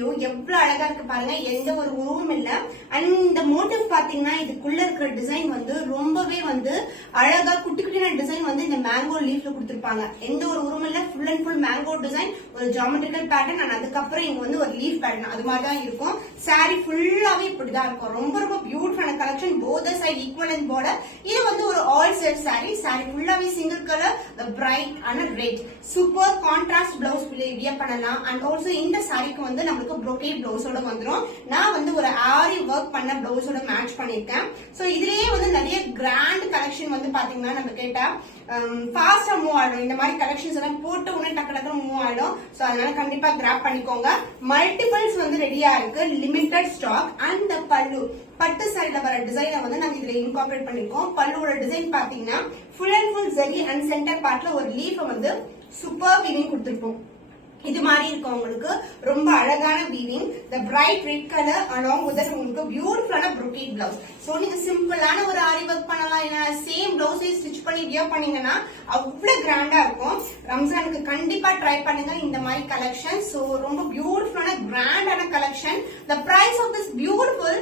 View எவ்வளவு அழகா இருக்கு பாருங்க, எந்த ஒரு உருவம் இல்ல. அண்ட் இந்த மோட்டிவ் பாத்தீங்கன்னா இதுக்குள்ள இருக்கிற டிசைன் வந்து ரொம்பவே வந்து அழகா குட்டி குட்டியான டிசைன் வந்து இந்த மேங்கோ லீஃப்ல கொடுத்திருப்பாங்க. எந்த ஒரு உருவம் இல்ல, full and full mango design, ஒரு ஜியோமெட்ரிக்கல் பேட்டர்ன் அண்ட் அதுக்கப்புறம் இங்க வந்து ஒரு லீஃப் பேட்டர்ன் அது மாதிரி தான் இருக்கும். சாரி ஃபுல்லாவே இப்படிதான் இருக்கும். ரொம்ப ரொம்ப பியூட்டிஃபுல்லான collection, both side equal and border. இது வந்து ஒரு ஆல் செட் சாரி. சாரி ஃபுல்லாவே single colour, bright and red. Super contrast blouse wear பண்ணலாம். அண்ட் ஆல்சோ இந்த சாரிக்கு வந்து நம்மளுக்கு brocade பிளவுஸோட வந்துரும். நான் வந்து ஒரு ஆரி ஒர்க் பண்ண பிளவுஸோட மேட்ச் பண்ணிருக்கேன். சோ இதுலயே வந்து நிறைய கிராண்ட் கலெக்ஷன் வந்து பாத்தீங்கன்னா நம்ம கேட்டா ஃபாஸ்டா மூவ் ஆயிடும். இந்த மாதிரி கலெக்ஷன்ஸ் எல்லாம் போட்டு உடனே டக்கு டக்கு மூவ் ஆயிடும். சோ அதனால கண்டிப்பா கிராப் பண்ணிக்கோங்க. மல்டிபிள்ஸ் வந்து ரெடியா இருக்கு, லிமிடெட் ஸ்டாக். அண்ட் பல்லு பட்டு சைடுல வர டிசைனை வந்து நாங்க இதுல இன்கார்பரேட் பண்ணிருக்கோம். பல்லுவோட டிசைன் பாத்தீங்கன்னா ஃபுல் அண்ட் ஃபுல் ஜெரி அண்ட் சென்டர் பார்ட்ல ஒரு லீஃப் வந்து சூப்பர் வீவிங் கொடுத்திருப்போம். இது மாதிரி இருக்கும் உங்களுக்கு ரொம்ப அழகான weaving. The bright red colour along with that உங்களுக்கு பியூட்டிஃபுல்லான brocade blouse. சோ நீங்க சிம்பிளான ஒரு ஆரி வர்க் பண்ணலாம், இல்ல சேம் பிளவுஸை ஸ்டிட்ச் பண்ணி வியர் பண்ணீங்கன்னா அவ்வளவு கிராண்டா இருக்கும். ரம்ஜானுக்கு கண்டிப்பா ட்ரை பண்ணுங்க இந்த மாதிரி கலெக்ஷன். சோ ரொம்ப பியூட்டிஃபுல்லான கிராண்டான collection. The price of this beautiful